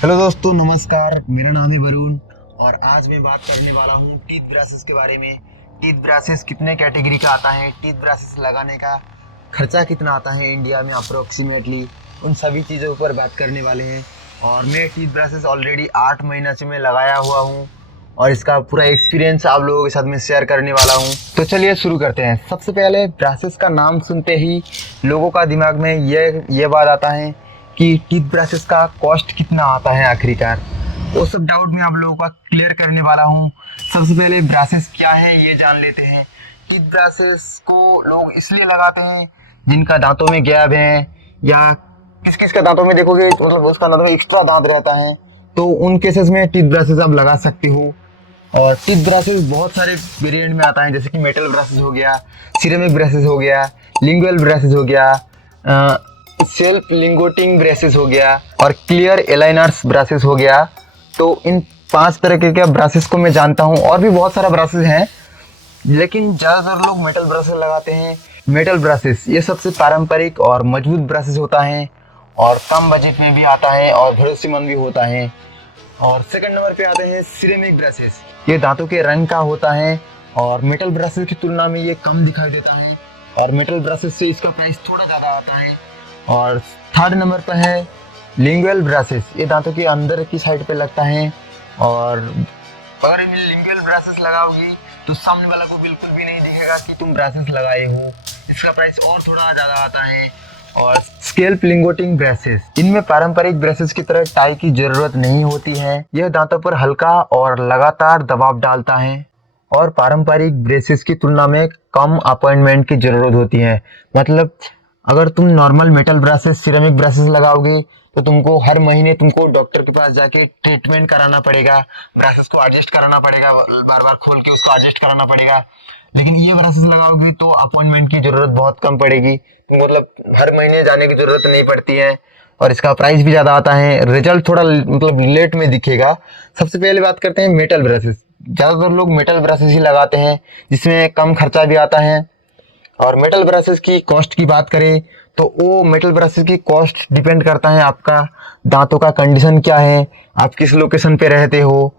Hello दोस्तों, नमस्कार। मेरा नाम है वरुण और आज मैं बात करने वाला हूँ टीथ ब्रशेस के बारे में। टीथ ब्रशेस कितने कैटेगरी का आता है, टीथ ब्रशेस लगाने का खर्चा कितना आता है इंडिया में अप्रोक्सीमेटली, उन सभी चीज़ों पर बात करने वाले हैं। और मैं टीथ ब्रशेस ऑलरेडी 8 महीना से मैं लगाया हुआ हूँ और इसका पूरा एक्सपीरियंस आप लोगों के साथ मैं शेयर करने वाला हूँ। तो चलिए शुरू करते हैं। सबसे पहले ब्रशेस का नाम सुनते ही लोगों का दिमाग में ये बात आता है कि टीथ ब्रशेस का कॉस्ट कितना आता है आखिरकार। वो सब डाउट मैं आप लोगों का क्लियर करने वाला हूँ। सबसे पहले ब्रशेस क्या है ये जान लेते हैं। टीथ ब्रशेस को लोग इसलिए लगाते हैं जिनका दांतों में गैप है, या किस किस का दांतों में देखोगे मतलब उसका दांतों में एक्स्ट्रा दांत रहता है, तो उन केसेस में टीथ ब्रशेस आप लगा सकते हो। और टीथ ब्रशेस बहुत सारे वेरिएंट में आता है, जैसे कि मेटल ब्रशेस हो गया, सिरेमिक ब्रशेस हो गया, लिंगुअल ब्रशेस हो गया, सेल्फ लिंगोटिंग ब्रशेस हो गया और क्लियर एलाइनर्स ब्रशेस हो गया। तो इन 5 तरह के ब्रशेस को मैं जानता हूँ, और भी बहुत सारा ब्रशेस हैं, लेकिन ज़्यादातर लोग मेटल ब्रशेस लगाते हैं। मेटल ब्रशेस ये सबसे पारंपरिक और मजबूत ब्रशेस होता है और कम बजट में भी आता है और भरोसेमंद भी होता है। और सेकंड नंबर पे आते हैं सिरेमिक ब्रशेस। ये दांतों के रंग का होता है और मेटल ब्रशेस की तुलना में ये कम दिखाई देता है और मेटल ब्रशेस से इसका प्राइस थोड़ा ज़्यादा आता है। और थर्ड नंबर पर है लिंगुअल ब्रशेस। ये दांतों के अंदर की साइड पे लगता है और अगर इन लिंगुअल ब्रशेस लगाओगी तो सामने वाला को बिल्कुल भी नहीं दिखेगा कि तुम ब्रशेस लगाए हो। इसका प्राइस और थोड़ा ज़्यादा आता है। और स्केल्प लिंगोटिंग ब्रशेस, इनमें पारंपरिक ब्रशेस की तरह टाई की जरूरत नहीं होती है। यह दांतों पर हल्का और लगातार दबाव डालता है और पारंपरिक ब्रशेस की तुलना में कम अपॉइंटमेंट की जरूरत होती है। मतलब अगर तुम normal metal brushes, ceramic brushes लगाओगे तो तुमको हर महीने तुमको डॉक्टर के पास जाके ट्रीटमेंट कराना पड़ेगा, ब्रशेस को एडजस्ट कराना पड़ेगा, बार बार खोल के उसको एडजस्ट कराना पड़ेगा। लेकिन ये ब्रशेस लगाओगे तो अपॉइंटमेंट की जरूरत बहुत कम पड़ेगी, तो मतलब हर महीने जाने की जरूरत नहीं पड़ती है और इसका प्राइस भी ज़्यादा आता है। रिजल्ट थोड़ा मतलब लेट में दिखेगा। सबसे पहले बात करते हैं मेटल ब्रशेस। ज़्यादातर लोग मेटल ब्रशेस ही लगाते हैं जिसमें कम खर्चा भी आता है। और मेटल ब्रशेस की कॉस्ट की बात करें तो वो मेटल ब्रशेस की कॉस्ट डिपेंड करता है आपका दांतों का कंडीशन क्या है, आप किस लोकेशन पे रहते हो,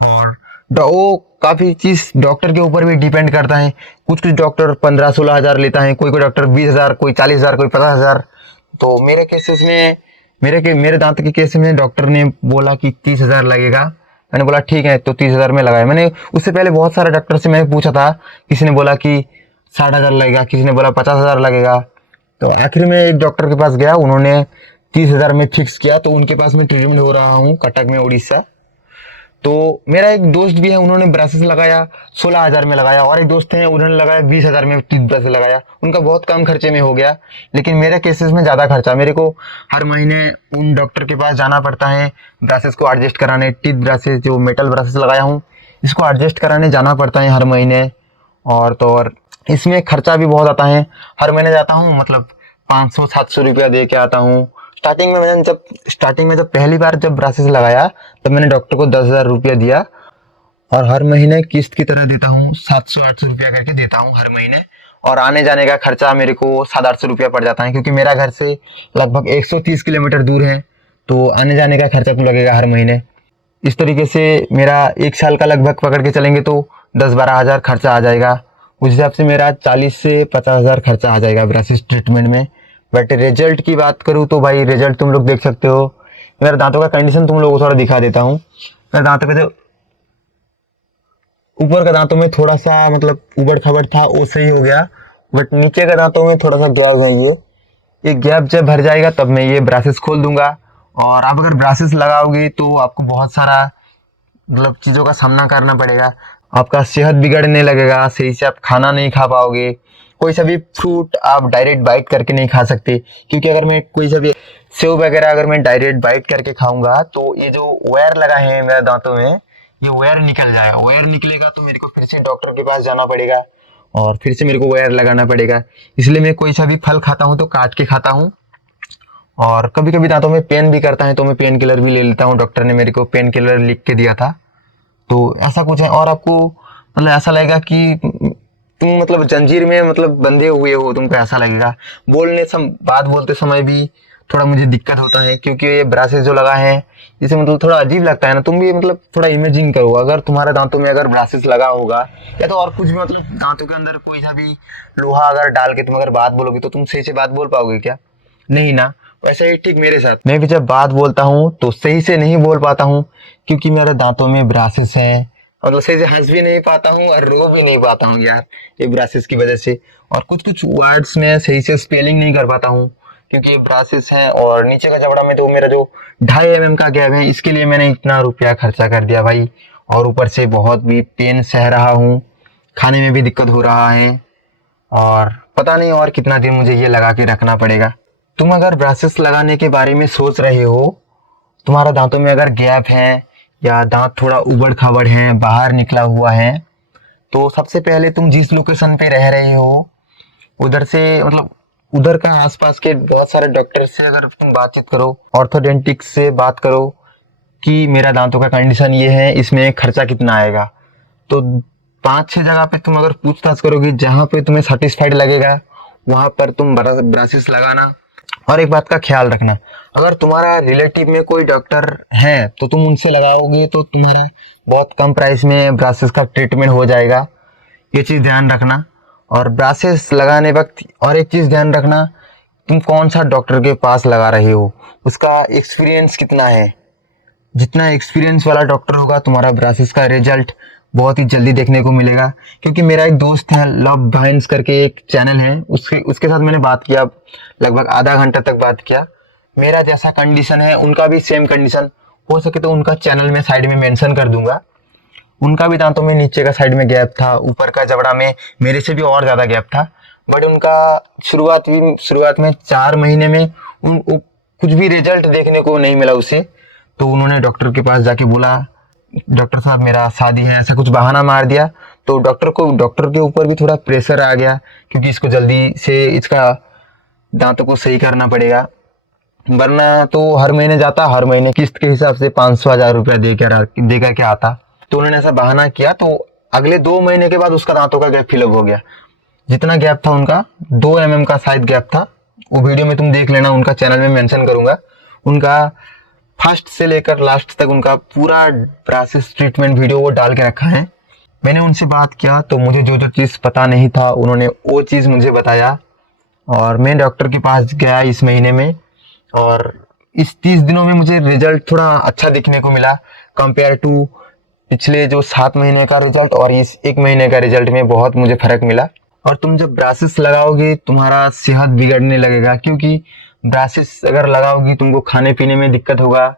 और वो काफ़ी चीज़ डॉक्टर के ऊपर भी डिपेंड करता है। कुछ कुछ डॉक्टर 15-16 हज़ार लेता है, कोई कोई डॉक्टर 20 हज़ार, कोई 40 हज़ार, कोई 50 हज़ार। तो मेरे केसेस में मेरे दांत के केस में डॉक्टर ने बोला कि 30 हज़ार लगेगा। मैंने बोला ठीक है, तो 30 हज़ार में लगाया। मैंने उससे पहले बहुत सारे डॉक्टर से मैंने पूछा था, किसी ने बोला कि 60 हज़ार लगेगा, किसी ने बोला 50 हज़ार लगेगा। तो आखिर में एक डॉक्टर के पास गया, उन्होंने 30 हज़ार में फिक्स किया। तो उनके पास मैं ट्रीटमेंट हो रहा हूँ कटक में, उड़ीसा। तो मेरा एक दोस्त भी है, उन्होंने ब्रशेस लगाया 16 हज़ार में लगाया, और एक दोस्त हैं उन्होंने लगाया 20 हज़ार में टीथ ब्रश लगाया। उनका बहुत कम खर्चे में हो गया। लेकिन मेरे केसेस में ज़्यादा खर्चा, मेरे को हर महीने उन डॉक्टर के पास जाना पड़ता है ब्रशेस को एडजस्ट कराने। टीथ ब्रशेस जो मेटल ब्रशेस लगाया हूँ इसको एडजस्ट कराने जाना पड़ता है हर महीने। और तो और इसमें खर्चा भी बहुत आता है। हर महीने जाता हूँ, मतलब 500-700 रुपया दे के आता हूँ। स्टार्टिंग में जब पहली बार जब ब्रशेस लगाया तब मैंने डॉक्टर को 10,000 रुपया दिया और हर महीने किस्त की तरह देता हूँ, 700-800 रुपया करके देता हूँ हर महीने। और आने जाने का खर्चा मेरे को 700-800 रुपया पड़ जाता है, क्योंकि मेरा घर से लगभग 130 किलोमीटर दूर है। तो आने जाने का खर्चा तो लगेगा हर महीने। इस तरीके से मेरा 1 साल का लगभग पकड़ के चलेंगे तो 10-12 हज़ार खर्चा आ जाएगा। उस हिसाब से मेरा 40 से 50 हज़ार खर्चा आ जाएगा ब्रशेस ट्रीटमेंट में। बट रिजल्ट की बात करूँ तो भाई रिजल्ट तुम लोग देख सकते हो। मेरा दांतों का कंडीशन तुम लोगों को थोड़ा दिखा देता हूँ। मेरे दांतों पे तो ऊपर का दांतों में थोड़ा सा मतलब उबड़ खाबड़ था, वो सही हो गया। बट नीचे का दांतों में थोड़ा सा गैप है। ये गैप जब भर जाएगा तब मैं ये ब्रशेस खोल दूंगा। और आप अगर ब्रशेस लगाओगे तो आपको बहुत सारा मतलब चीज़ों का सामना करना पड़ेगा। आपका सेहत बिगड़ने लगेगा, सही से आप खाना नहीं खा पाओगे। कोई सा भी फ्रूट आप डायरेक्ट बाइट करके नहीं खा सकते, क्योंकि अगर मैं कोई सा भी सेव वगैरह अगर मैं डायरेक्ट बाइट करके खाऊंगा तो ये जो वायर लगा है मेरे दांतों में, ये वायर निकल जाएगा। वायर निकलेगा तो मेरे को फिर से डॉक्टर के पास जाना पड़ेगा और फिर से मेरे को वायर लगाना पड़ेगा। इसलिए मैं कोई सा भी फल खाता हूँ तो काट के खाता हूँ। और कभी कभी दांतों में पेन भी करता है तो मैं पेन किलर भी ले लेता हूँ। डॉक्टर ने मेरे को पेन किलर लिख के दिया था। तो ऐसा कुछ है। और आपको मतलब ऐसा लगेगा कि तुम मतलब जंजीर में मतलब बंधे हुए हो, तुमको ऐसा लगेगा। बात बोलते समय भी थोड़ा मुझे दिक्कत होता है, क्योंकि ये ब्रासेस जो लगा है इसे मतलब थोड़ा अजीब लगता है ना। तुम भी मतलब थोड़ा इमेजिन करो, अगर तुम्हारे दांतों में अगर ब्रासेस लगा होगा या तो और कुछ भी, मतलब दांतों के अंदर कोई सा भी लोहा अगर डाल के तुम अगर बात बोलोगे तो तुम सही से बात बोल पाओगे क्या? नहीं ना। वैसे ही ठीक मेरे साथ, मैं भी जब बात बोलता हूँ तो सही से नहीं बोल पाता हूँ, क्योंकि मेरे दांतों में ब्रासेस हैं। मतलब सही से हंस भी नहीं पाता हूँ और रो भी नहीं पाता हूँ यार, ये ब्रासेस की वजह से। और कुछ कुछ वर्ड्स में सही से स्पेलिंग नहीं कर पाता हूँ, क्योंकि ये ब्रासेस हैं। और नीचे का जबड़ा में तो मेरा जो 2.5 mm का गैप है, इसके लिए मैंने इतना रुपया खर्चा कर दिया भाई। और ऊपर से बहुत भी पेन सह रहा हूँ, खाने में भी दिक्कत हो रहा है, और पता नहीं और कितना दिन मुझे ये लगा के रखना पड़ेगा। तुम अगर ब्रासेस लगाने के बारे में सोच रहे हो, तुम्हारा दांतों में अगर गैप है या दांत थोड़ा उबड़ खाबड़ है, बाहर निकला हुआ है, तो सबसे पहले तुम जिस लोकेशन पे रह रहे हो उधर से, मतलब उधर का आसपास के बहुत सारे डॉक्टर से अगर तुम बातचीत करो, ऑर्थोडेंटिक्स से बात करो कि मेरा दांतों का कंडीशन ये है, इसमें खर्चा कितना आएगा। तो 5-6 जगह पे तुम अगर पूछताछ करोगे, जहाँ पे तुम्हें सेटिस्फाइड लगेगा वहां पर तुम ब्रासेस लगाना। और एक बात का ख्याल रखना, अगर तुम्हारा रिलेटिव में कोई डॉक्टर है तो तुम उनसे लगाओगे तो तुम्हारा बहुत कम प्राइस में ब्रासेस का ट्रीटमेंट हो जाएगा, ये चीज़ ध्यान रखना। और ब्रासेस लगाने वक्त और एक चीज़ ध्यान रखना, तुम कौन सा डॉक्टर के पास लगा रहे हो, उसका एक्सपीरियंस कितना है। जितना एक्सपीरियंस वाला डॉक्टर होगा, तुम्हारा ब्रासेस का रिजल्ट बहुत ही जल्दी देखने को मिलेगा। क्योंकि मेरा एक दोस्त है, लव भाइन्स करके एक चैनल है, उसके साथ मैंने बात किया, लगभग आधा घंटा तक बात किया। मेरा जैसा कंडीशन है उनका भी सेम कंडीशन, हो सके तो उनका चैनल में साइड में मेंशन कर दूंगा। उनका भी दांतों में नीचे का साइड में गैप था, ऊपर का जबड़ा में मेरे से भी और ज़्यादा गैप था। बट उनका शुरुआत में 4 महीने में कुछ भी रिजल्ट देखने को नहीं मिला उसे। तो उन्होंने डॉक्टर के पास जाके बोला, डॉक्टर साहब मेरा शादी है, ऐसा कुछ बहाना मार दिया। तो डॉक्टर के ऊपर भी थोड़ा प्रेशर आ गया, क्योंकि इसको जल्दी से इसका दांतों को सही करना पड़ेगा, वरना तो हर महीने जाता, हर महीने किस्त के हिसाब से 500-1000 रुपया दे करके आता। तो उन्होंने ऐसा बहाना किया, तो अगले 2 महीने के बाद उसका दांतों का गैप फिलअप हो गया। जितना गैप था उनका 2 mm का शायद गैप था, वो वीडियो में तुम देख लेना, उनका चैनल में मेंशन करूंगा। उनका फर्स्ट से लेकर लास्ट तक उनका पूरा ब्रासेस ट्रीटमेंट वीडियो वो डाल के रखा है। मैंने उनसे बात किया तो मुझे जो जो चीज़ पता नहीं था उन्होंने वो चीज़ मुझे बताया, और मैं डॉक्टर के पास गया इस महीने में। और इस 30 दिनों में मुझे रिजल्ट थोड़ा अच्छा दिखने को मिला, कंपेयर टू पिछले जो 7 महीने का रिजल्ट और इस 1 महीने का रिजल्ट में बहुत मुझे फर्क मिला। और तुम जब ब्रासेस लगाओगे तुम्हारा सेहत बिगड़ने लगेगा, क्योंकि ब्रासेस अगर लगाओगी तुमको खाने पीने में दिक्कत होगा,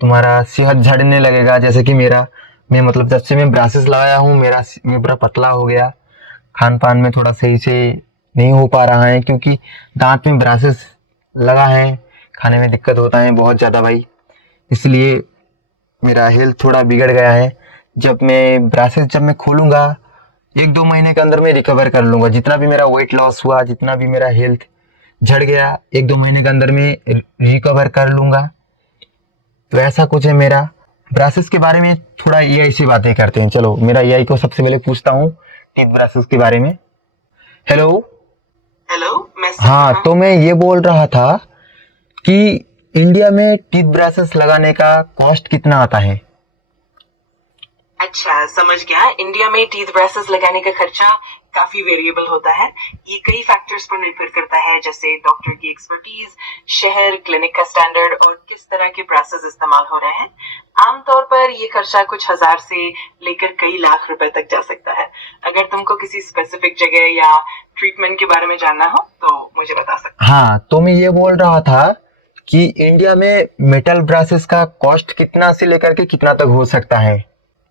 तुम्हारा सेहत झड़ने लगेगा। जैसे कि मैं मतलब जब से मैं ब्रासेस लगाया हूँ मैं पूरा पतला हो गया, खान पान में थोड़ा सही से नहीं हो पा रहा है, क्योंकि दांत में ब्रासेस लगा है, खाने में दिक्कत होता है बहुत ज़्यादा भाई। इसलिए मेरा हेल्थ थोड़ा बिगड़ गया है। जब मैं खोलूँगा 1-2 महीने के अंदर मैं रिकवर कर लूँगा। जितना भी मेरा वेट लॉस हुआ, जितना भी मेरा हेल्थ झड़ गया, 1-2 महीने के अंदर में रिकवर कर लूँगा। तो ऐसा कुछ है मेरा। ब्रासेस के बारे में थोड़ा एआई से बातें करते हैं। चलो मेरा एआई को सबसे पहले पूछता हूँ टीथ ब्रासेस के बारे में। हेलो हेलो, हाँ, तो मैं ये बोल रहा था कि इंडिया में टीथ ब्रशेस लगाने का कॉस्ट कितना आता है? अच्छा, समझ गया। इंडिया में टीथ ब्रशेस लगाने का खर्चा काफी वेरिएबल होता है। ये कई फैक्टर्स पर निर्भर करता है, जैसे डॉक्टर की एक्सपर्टीज, शहर, क्लिनिक का स्टैंडर्ड और किस तरह के ब्रशेस इस्तेमाल हो रहे हैं। आमतौर पर ये खर्चा कुछ हजार से लेकर कई लाख रुपए तक जा सकता है। अगर तुमको किसी स्पेसिफिक जगह या ट्रीटमेंट के बारे में जानना हो तो मुझे बता सकते। हाँ, तो मैं ये बोल रहा था कि इंडिया में मेटल ब्रशेस का कॉस्ट कितना से लेकर के कितना तक हो सकता है?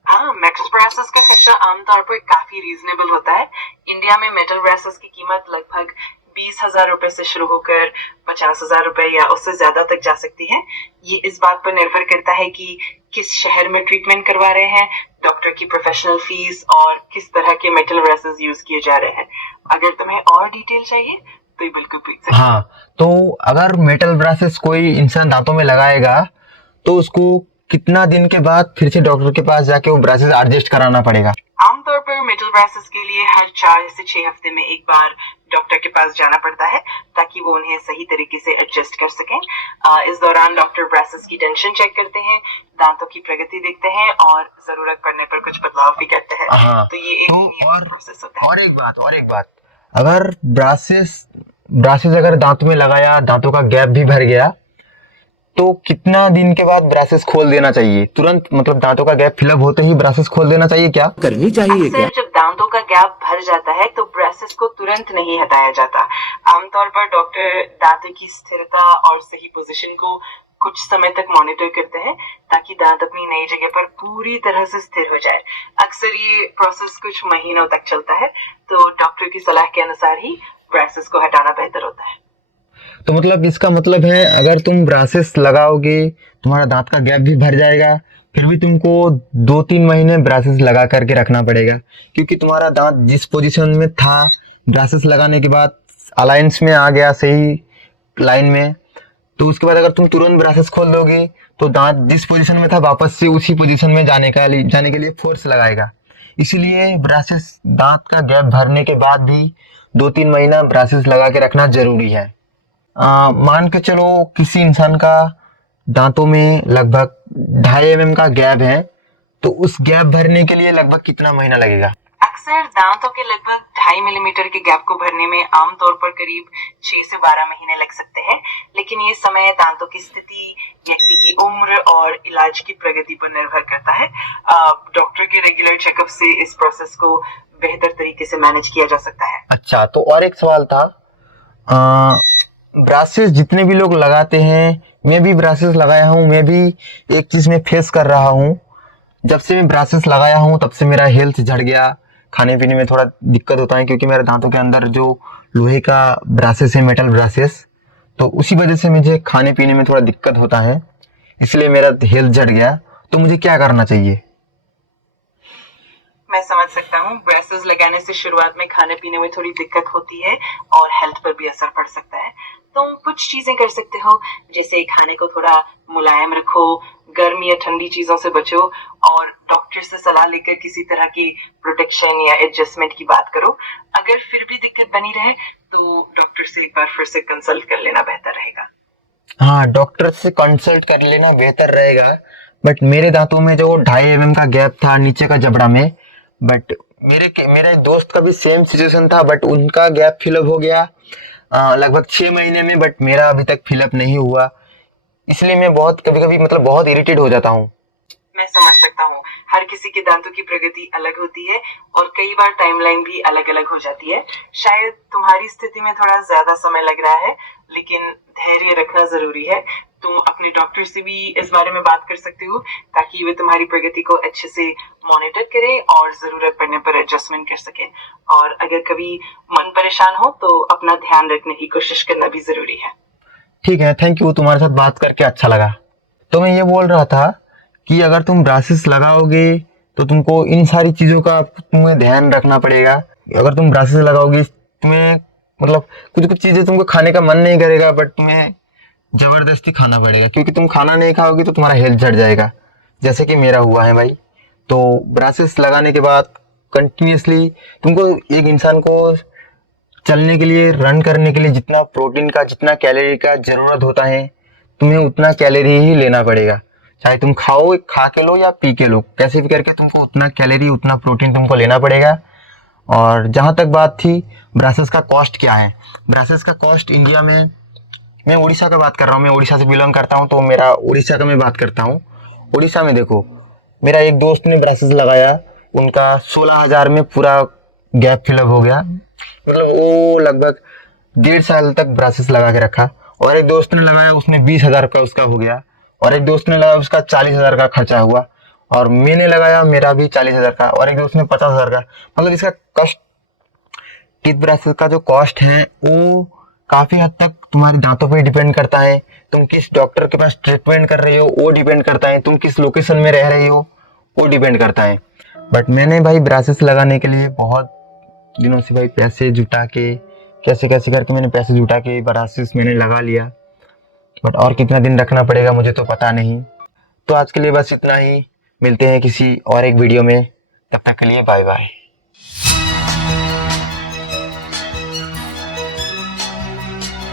हाँ, मेटल ब्रशेस का खर्चा आमतौर पर काफी रीजनेबल होता है। इंडिया में मेटल ब्रशेस की कीमत लगभग 20,000 रुपए से शुरू होकर 50,000 रुपए या उससे ज्यादा तक जा सकती है। ये इस बात पर निर्भर करता है कि किस शहर में ट्रीटमेंट करवा रहे हैं, डॉक्टर की प्रोफेशनल फीस और किस तरह के मेटल ब्रशेस यूज किए जा रहे हैं। अगर तुम्हें और डिटेल चाहिए तो ये बिल्कुल पूछ सकते हैं। हाँ, तो अगर मेटल ब्रशेस कोई इंसान दांतों में लगाएगा तो उसको कितना दिन के बाद फिर से डॉक्टर के पास जाके वो ब्रशेस एडजस्ट कराना पड़ेगा? आमतौर पर मेटल ब्रशेस के लिए हर 4 से 6 हफ्ते में एक बार डॉक्टर के पास जाना पड़ता है ताकि वो उन्हें सही तरीके से एडजस्ट कर सकें। इस दौरान डॉक्टर ब्रेसेस की टेंशन चेक करते हैं, दांतों की प्रगति देखते हैं और जरूरत पड़ने पर कुछ बदलाव भी करते हैं। हाँ, तो ये एक प्रोसेस होता है। और एक बात, अगर ब्रासेस अगर दांतों में लगाया, दांतों का गैप भी भर गया, तो कितना दिन के बाद ब्रासेस खोल देना चाहिए? तुरंत, मतलब दांतों का गैप फिलअप होते ही ब्रासेस खोल देना चाहिए क्या? करनी चाहिए क्या? अक्सर जब दांतों का गैप भर जाता है तो ब्रेसेस को तुरंत नहीं हटाया जाता। आमतौर पर डॉक्टर दांतों की स्थिरता और सही पोजीशन को कुछ समय तक मॉनिटर करते हैं ताकि दांत अपनी नई जगह पर पूरी तरह से स्थिर हो जाए। अक्सर ये प्रोसेस कुछ महीनों तक चलता है, तो डॉक्टर की सलाह के अनुसार ही ब्रेसेस को हटाना बेहतर होता है। तो मतलब इसका मतलब है, अगर तुम ब्रासेस लगाओगे, तुम्हारा दांत का गैप भी भर जाएगा, फिर भी तुमको 2-3 महीने ब्रासेस लगा करके रखना पड़ेगा, क्योंकि तुम्हारा दांत जिस पोजीशन में था ब्रासेस लगाने के बाद अलाइंस में आ गया, सही लाइन में। तो उसके बाद अगर तुम तुरंत ब्रासेस खोल दोगे तो दांत जिस पोजीशन में था वापस से उसी पोजीशन में जाने के लिए फोर्स लगाएगा। इसीलिए ब्रासेस, दांत का गैप भरने के बाद भी 2-3 महीना ब्रासेस लगा के रखना जरूरी है। मान के चलो किसी इंसान का दांतों में लगभग 2.5 mm का गैप है, तो उस गैप भरने के लिए लगभग कितना महीना लगेगा? अक्सर दांतों के लगभग 2.5 मिलीमीटर के गैप को भरने में आमतौर पर करीब 6 से 12 महीने लग सकते हैं, लेकिन ये समय दांतों की स्थिति, व्यक्ति की उम्र और इलाज की प्रगति पर निर्भर करता है। डॉक्टर के रेगुलर चेकअप से इस प्रोसेस को बेहतर तरीके से मैनेज किया जा सकता है। अच्छा, तो और एक सवाल था, ब्रासेस जितने भी लोग लगाते हैं, मैं भी ब्रासेस लगाया हूँ, मैं भी एक चीज में फेस कर रहा हूँ। जब से मैं ब्रासेस लगाया हूँ तब से मेरा हेल्थ झड़ गया, खाने पीने में थोड़ा दिक्कत होता है, क्योंकि मेरे दांतों के अंदर जो लोहे का ब्रासेस है, मेटल ब्रासेस, तो उसी वजह से मुझे खाने पीने में थोड़ा दिक्कत होता है, इसलिए मेरा हेल्थ झड़ गया। तो मुझे क्या करना चाहिए? मैं समझ सकता हूँ, ब्रेसेस लगाने से शुरुआत में खाने पीने में थोड़ी दिक्कत होती है और हेल्थ पर भी असर पड़ सकता है। तुम कुछ चीजें कर सकते हो, जैसे खाने को थोड़ा मुलायम रखो, गर्म या ठंडी चीजों से बचो और डॉक्टर से सलाह लेकर किसी तरह की प्रोटेक्शन या एडजस्टमेंट की बात करो। अगर फिर भी दिक्कत बनी रहे तो डॉक्टर से एक बार फिर से कंसल्ट कर लेना बेहतर रहेगा। हाँ, डॉक्टर से कंसल्ट कर लेना बेहतर रहेगा। बट मेरे दांतों में जो 2.5 mm का गैप था नीचे का जबड़ा में, बट मेरे दोस्त का भी सेम सिचुएशन था, बट उनका गैप फिलअप हो गया लगभग 6 महीने में, बट मेरा अभी तक फिलअप नहीं हुआ। इसलिए मैं कभी-कभी मतलब बहुत इरिटेट हो जाता हूँ। मैं समझ सकता हूँ, हर किसी के दांतों की प्रगति अलग होती है और कई बार टाइमलाइन भी अलग अलग हो जाती है। शायद तुम्हारी स्थिति में थोड़ा ज्यादा समय लग रहा है, लेकिन धैर्य रखना जरूरी है। तुम अपने डॉक्टर से भी इस बारे में बात कर सकते हो ताकि वे तुम्हारी प्रगति को अच्छे से मॉनिटर करें और जरूरत पड़ने पर एडजस्टमेंट कर सके। और अगर कभी मन परेशान हो तो अपना ध्यान रखने की कोशिश करना भी जरूरी है। ठीक है, थैंक यू, तुम्हारे साथ बात करके अच्छा लगा। तो मैं ये बोल रहा था कि अगर तुम ब्रासेस लगाओगे तो तुमको इन सारी चीज़ों का तुम्हें ध्यान रखना पड़ेगा। अगर तुम ब्रासेस लगाओगे, तुम्हें मतलब कुछ चीज़ें तुमको खाने का मन नहीं करेगा, बट तुम्हें ज़बरदस्ती खाना पड़ेगा, क्योंकि तुम खाना नहीं खाओगे तो तुम्हारा हेल्थ झड़ जाएगा, जैसे कि मेरा हुआ है भाई। तो ब्रासेस लगाने के बाद कंटिन्यूसली तुमको, एक इंसान को चलने के लिए, रन करने के लिए जितना प्रोटीन का, जितना कैलोरी का ज़रूरत होता है, तुम्हें उतना कैलोरी ही लेना पड़ेगा। चाहे तुम खा के लो या पी के लो, कैसे भी करके तुमको उतना कैलोरी, उतना प्रोटीन तुमको लेना पड़ेगा। और जहाँ तक बात थी ब्रासेस का कॉस्ट क्या है, ब्रासेस का कॉस्ट इंडिया में, मैं उड़ीसा का बात कर रहा हूँ, मैं उड़ीसा से बिलोंग करता हूँ, तो मेरा उड़ीसा का मैं बात करता हूँ। उड़ीसा में देखो, मेरा एक दोस्त ने ब्रासेस लगाया, उनका 16,000 में पूरा गैप फिलअप हो गया। मतलब वो लगभग 1.5 साल तक ब्रासेस लगा के रखा। और एक दोस्त ने लगाया, उसने 20,000 का उसका हो गया। और एक दोस्त ने लगाया, उसका 40,000 का खर्चा हुआ। और मैंने लगाया, मेरा भी 40,000 का। और एक दोस्त ने 50,000 का। मतलब इसका कॉस्ट, टीथ ब्रशेस का जो कॉस्ट है वो काफ़ी हद तक तुम्हारे दांतों पे डिपेंड करता है। तुम किस डॉक्टर के पास ट्रीटमेंट कर रहे हो वो डिपेंड करता है, तुम किस लोकेशन में रह रहे हो वो डिपेंड करता है। बट मैंने भाई ब्रशेस लगाने के लिए बहुत दिनों से भाई पैसे जुटा के, कैसे कैसे करके मैंने पैसे जुटा के ब्रशेस मैंने लगा लिया। बट और कितना दिन रखना पड़ेगा मुझे तो पता नहीं। तो आज के लिए बस इतना ही, मिलते हैं किसी और एक वीडियो में, तब तक के लिए बाय बाय।